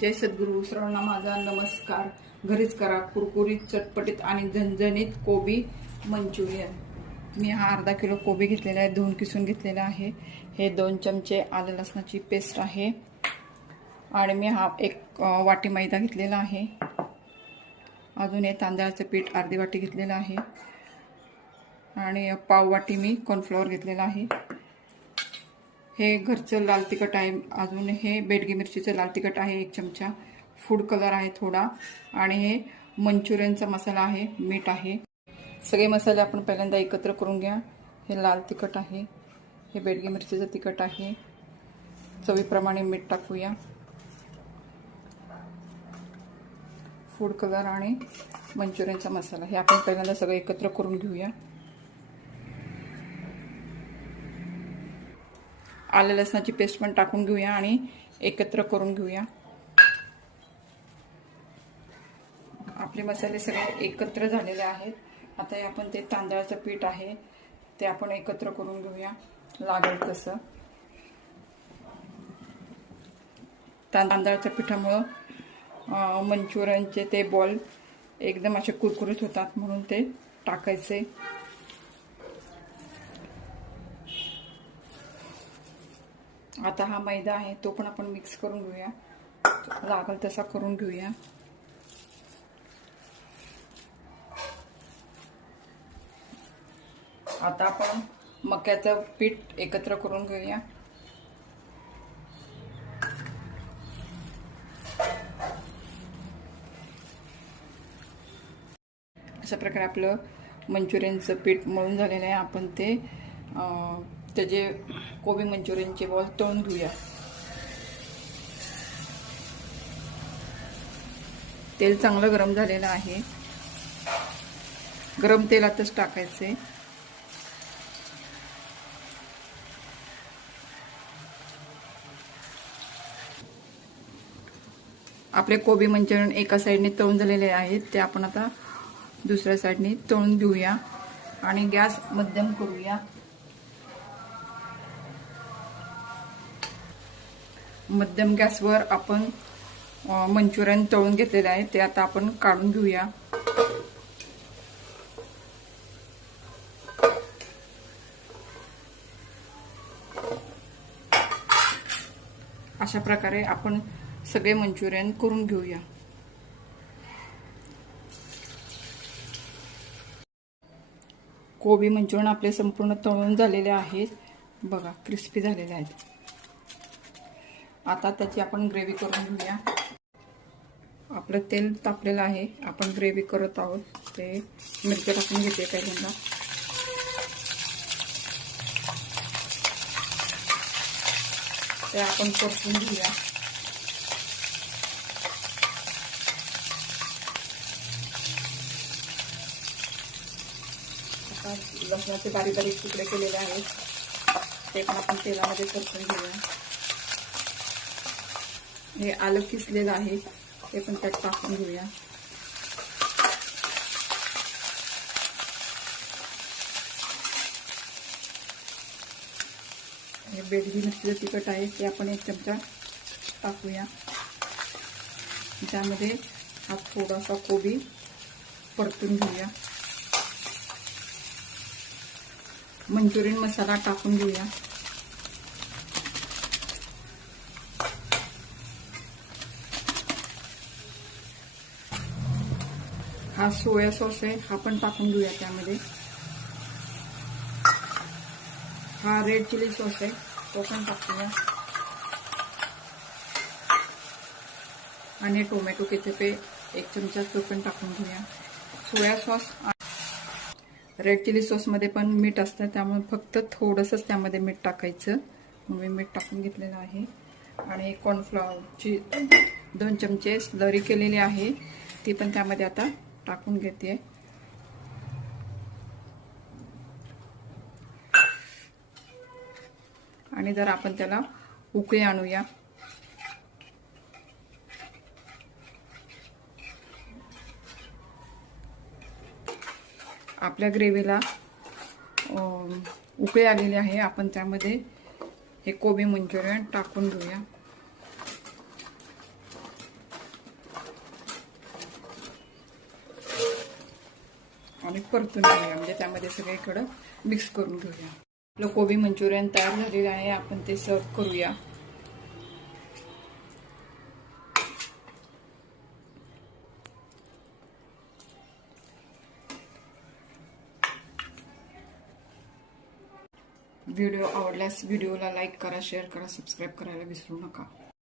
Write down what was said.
जय सद्गुरू सर्वांना माझा नमस्कार. घरीच करा कुरकुरीत चटपटीत आणि झणझणीत कोबी मंचुरियन. मी हा अर्धा किलो कोबी घेतलेला आहे दोन किसून घेतलेला आहे. हे दोन चमचे आलं लसणाची पेस्ट आहे. आणि मी हा एक वाटी मैदा घेतलेला आहे. अजून हे तांदळाचं पीठ अर्धी वाटी घेतलेलं आहे. आणि पाव वाटी मी कॉर्नफ्लॉवर घेतलेला आहे. हे घरचं लाल तिखट आहे. अजून हे बेडगी मिरचीचं लाल तिखट आहे. एक चमचा. फूड कलर आहे थोडा. आणि हे मंचुरियनचा मसाला आहे. मीठ आहे. सगळे मसाले आपण पहिल्यांदा एकत्र करून घ्या. हे लाल तिखट आहे. हे बेडगी मिरचीचं तिखट आहे. चवीप्रमाणे मीठ टाकूया. फूड कलर आणि मंचुरियनचा मसाला. हे आपण पहिल्यांदा सगळं एकत्र करून घेऊया. आलं लसणाची पेस्ट पण टाकून घेऊया आणि एकत्र करून घेऊया. आपले मसाले सगळे एकत्र झालेले आहेत. आता हे आपण ते तांदळाचं पीठ आहे ते आपण एकत्र करून घेऊया. लागेल तसं. तांदळाच्या पिठामुळं मंचुरियनचे ते बॉल एकदम असे कुरकुरीत होतात म्हणून ते टाकायचे. आता हा मैदा आहे तो पण आपण मिक्स करून घेऊया. लागल तसा करून घेऊया. आता आपण मक्याचं पीठ एकत्र करून घेऊया. अशा प्रकारे आपलं मंचुरियनचं पीठ मळून झालेलं आहे. आपण ते त्याचे कोबी मंचुरियनचे बॉल तळून घेऊया. तेल चांगलं गरम झालेलं आहे. गरम तेलातच टाकायचे. आपले कोबी मंचुरियन एका साईडने तळून झालेले आहेत. ते आपण आता दुसऱ्या साईडने तळून घेऊया. आणि गॅस मध्यम करूया. मध्यम गॅसवर आपण मंचुरियन तळून घेतलेले आहे. ते आता आपण काढून घेऊया. अशा प्रकारे आपण सगळे मंचुरियन करून घेऊया. कोबी मंचुरियन आपले संपूर्ण तळून झालेले आहेत. बघा क्रिस्पी झालेले आहेत. आता त्याची आपण ग्रेव्ही करून घेऊया. आपलं तेल तापलेलं आहे. आपण ग्रेव्ही करत आहोत. ते मिरच्या टाकून घेते पहिल्यांदा. ते आपण परतून घेऊया. आता लसणाचे बारीक बारीक तुकडे केलेले आहेत. ते पण आपण तेलामध्ये परतून घेऊया. हे आलं किसलेलं आहे ते पण त्यात टाकून घेऊया. हे बेडगी नसलेलं तिखट आहे ते आपण एक चमचा टाकूया. त्यामध्ये हा थोडासा कोबी परतून घेऊया. मंचुरियन मसाला टाकून घेऊया. हा सोया सॉस आहे हा पण टाकून घेऊया त्यामध्ये. हा रेड चिली सॉस आहे तो पण टाकूया. आणि टोमॅटो केचपे एक चमचा तो पण टाकून घेऊया. सोया सॉस रेड चिली सॉसमध्ये पण मीठ असतं त्यामुळे फक्त थोडंसंच त्यामध्ये मीठ टाकायचं. मी मीठ टाकून घेतलेलं आहे. आणि कॉर्नफ्लॉवरची दोन चमचे स्लरी केलेली आहे ती पण त्यामध्ये आता टाकून घेते आणि जर आपण त्याला उकळी आणूया. आपल्या ग्रेव्हीला उकळी आलेली आहे. आपण त्यामध्ये हे कोबी मंचुरियन टाकून घेऊया. आम्ही परतून घेऊया म्हणजे त्यामध्ये सगळीकडं मिक्स करून घेऊया. आपलं कोबी मंचुरियन तयार झालेलं आहे. आपण ते सर्व करूया. व्हिडिओ आवडल्यास व्हिडिओला लाईक करा शेअर करा सबस्क्राईब करायला विसरू नका.